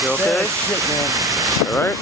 You okay? Shit, man. All right.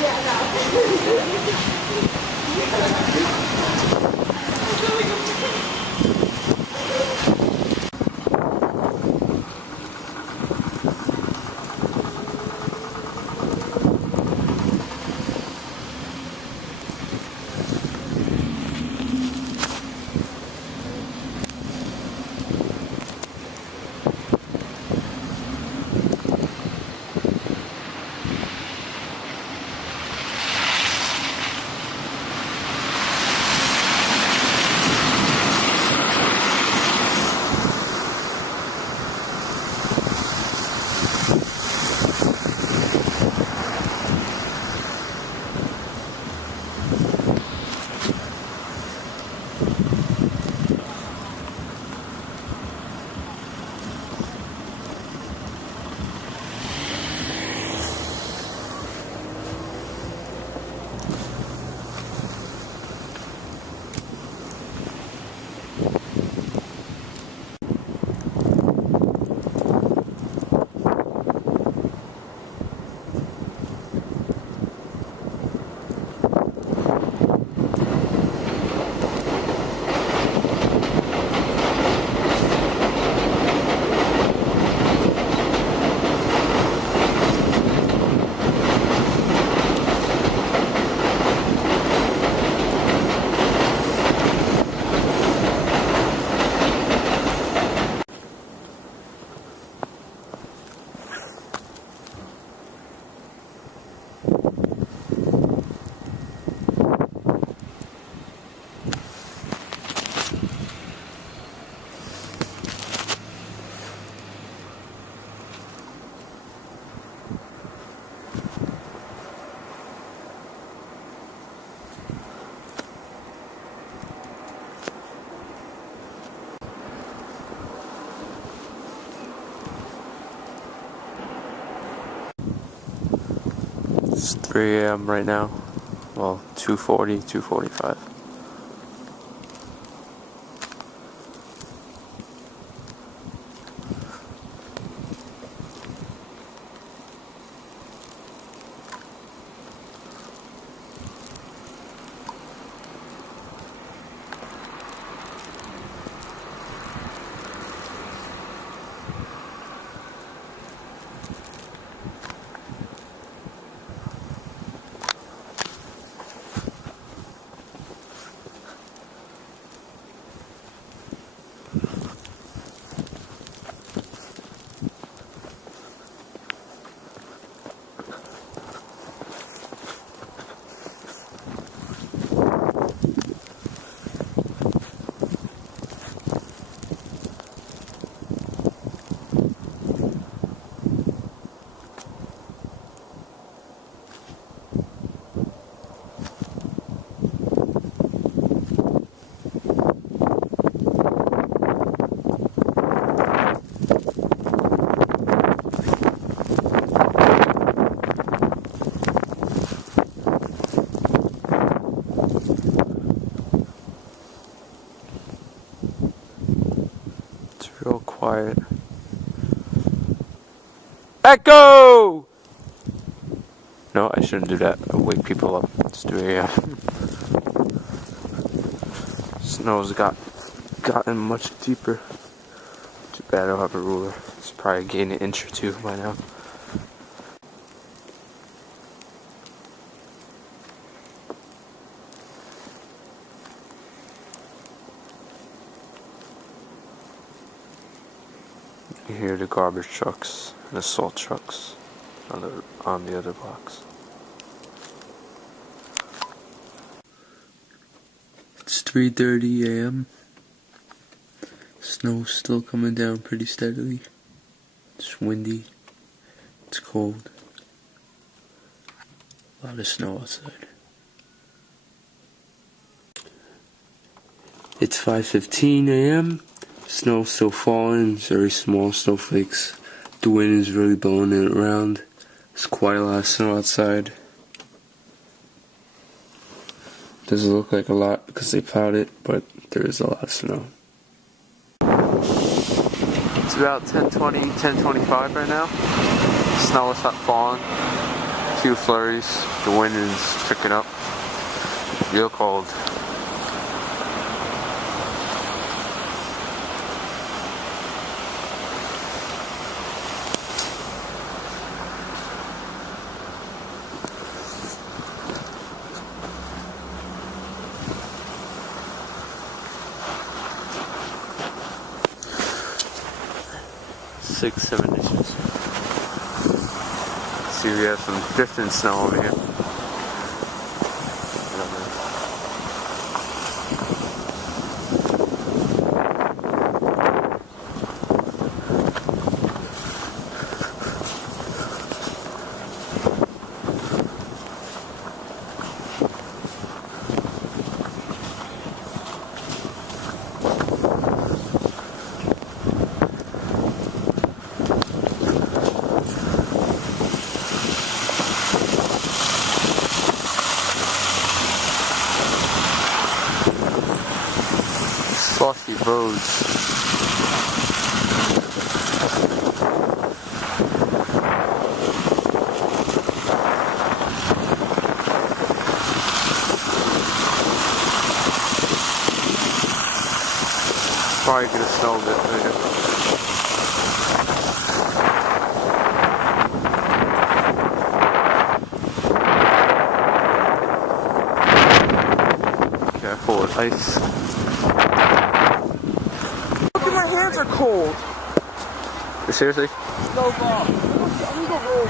Yeah. It's 3 a.m. right now. Well, 2:40, 2:45. Real quiet. Echo! No, I shouldn't do that. I'll wake people up. It's 3 a.m. Snow's gotten much deeper. Too bad I don't have a ruler. It's probably gained an inch or two by now. You hear the garbage trucks and the salt trucks on the other blocks. It's 3:30 a.m. Snow's still coming down pretty steadily. It's windy. It's cold. A lot of snow outside. It's 5:15 a.m. Snow's still falling. It's very small snowflakes. The wind is really blowing it around. There's quite a lot of snow outside. Doesn't look like a lot because they plowed it, but there is a lot of snow. It's about 10:20, 10:25 right now. Snow is not falling. A few flurries. The wind is picking up. Real cold. Six, 7 inches. See, we have some drifting snow over here. Slushy roads. Probably gonna snow a bit later. Careful with ice. My hands are cold. Seriously? No problem. I'm gonna go roll.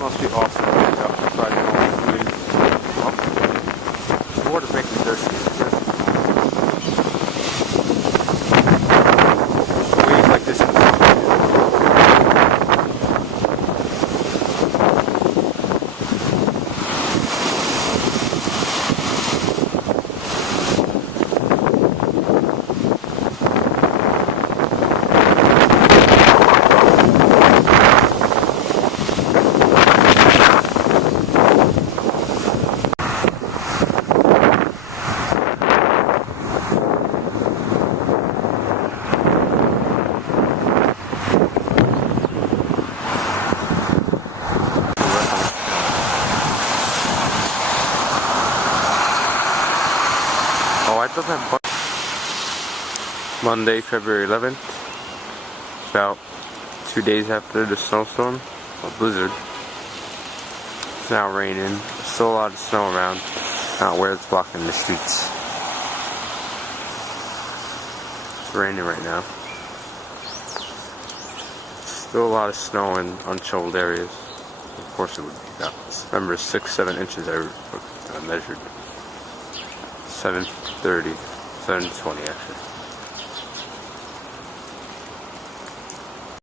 Must be awesome to pick up Friday morning. The water's making me thirsty. Waves like this. Monday, February 11th, about 2 days after the snowstorm, or blizzard. It's now raining. There's still a lot of snow around, not where it's blocking the streets. It's raining right now. Still a lot of snow in unshoveled areas. Of course it would be that. Remember 6-7 inches I measured. 7:30, 7:20 actually.